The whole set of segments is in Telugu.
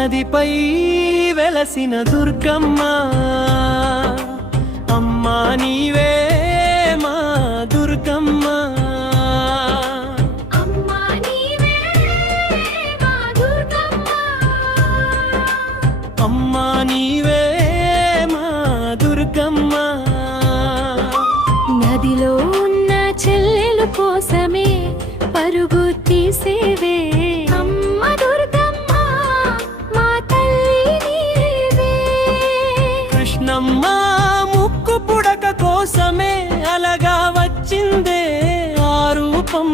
నదిపై వెలసిన దుర్గమ్మ అమ్మా నీవే మా దుర్గమ్మ అమ్మా నీవే మా దుర్గమ్మ నదిలో ఉన్న చెల్లెలు కోసమే పరుగు తీసేవే అమ్మ దుర్గమ్మ మా తల్లి నీవే కృష్ణమ్మ ముక్కు పుడక కోసమే అలగా వచ్చిందే ఆ రూపం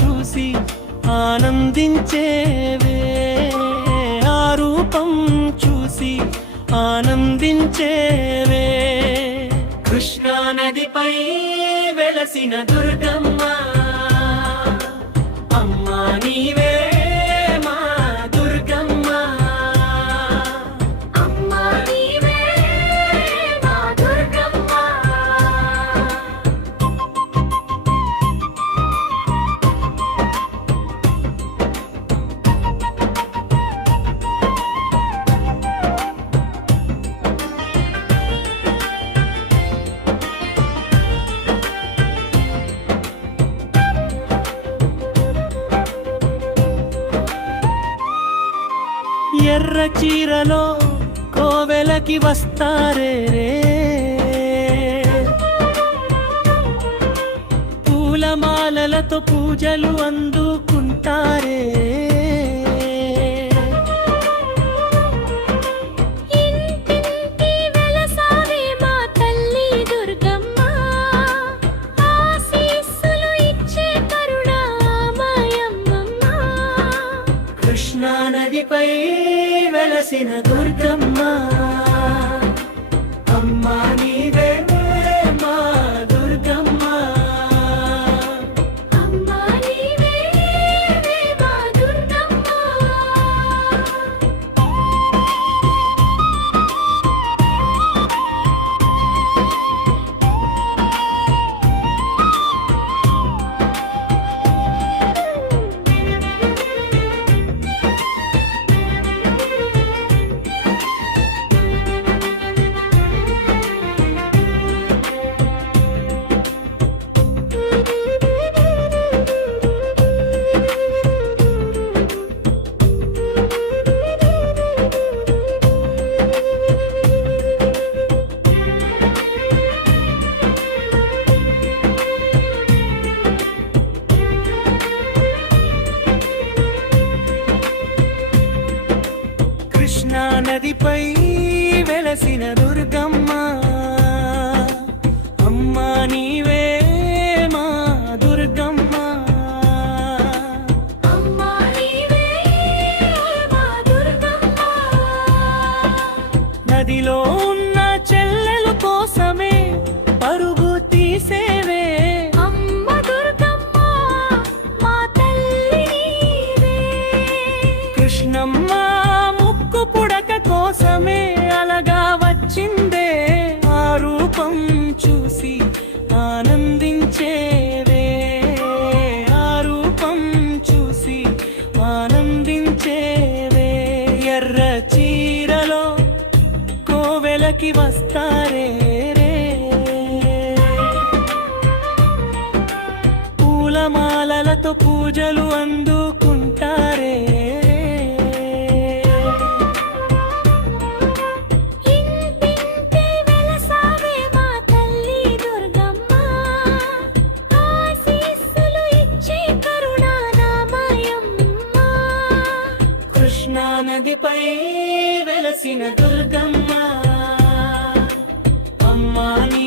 చూసి ఆనందించేవే ఆ రూపం చూసి ఆనందించేవే కృష్ణా నదిపై వెలసిన దుర్గమ్మ అమ్మా నీవే మా దుర్గమ్మ అమ్మా నీవే మా దుర్గమ్మ ఎర్ర చీరలో కోవెలకి వస్తారే రే పూలమాలలతో పూజలు అందుకుంటారే ఇంటింటి వెలసావే మా తల్లి దుర్గమ్మ ఆశీస్సులు ఇచ్చే కరుణామయమ్మమ్మ కృష్ణా నదిపై వెలసిన దుర్గమ్మ అమ్మా నీవే మా దుర్గమ్మ అమ్మా నీవే మా దుర్గమ్మ కృష్ణా నదిపై వెలసిన దుర్గమ్మ అమ్మా నీవే మా దుర్గమ్మ అమ్మా నీవే మా దుర్గమ్మ నదిలో ఉన్న చెల్లెలు కోసమే పరుగు తీసేవే అమ్మ దుర్గమ్మ మా తల్లి నీవే కృష్ణమ్మ ముక్కు పుడక కోసమే అలగా వచ్చిందే ఆ రూపం చూసి ఆనందించేవే ఆ రూపం చూసి ఆనందించేవే ఎర్ర చీరలో కోవెలకి వస్తారే రే పూలమాలలతో పూజలు అందుకుంటారే ఇంటింటి వెలసావే మా తల్లి దుర్గమ్మ ఆశీస్సులు ఇచ్చే కరుణామయమ్మ కృష్ణా నదిపై వెలసిన దుర్గమ్మ అమ్మా నీ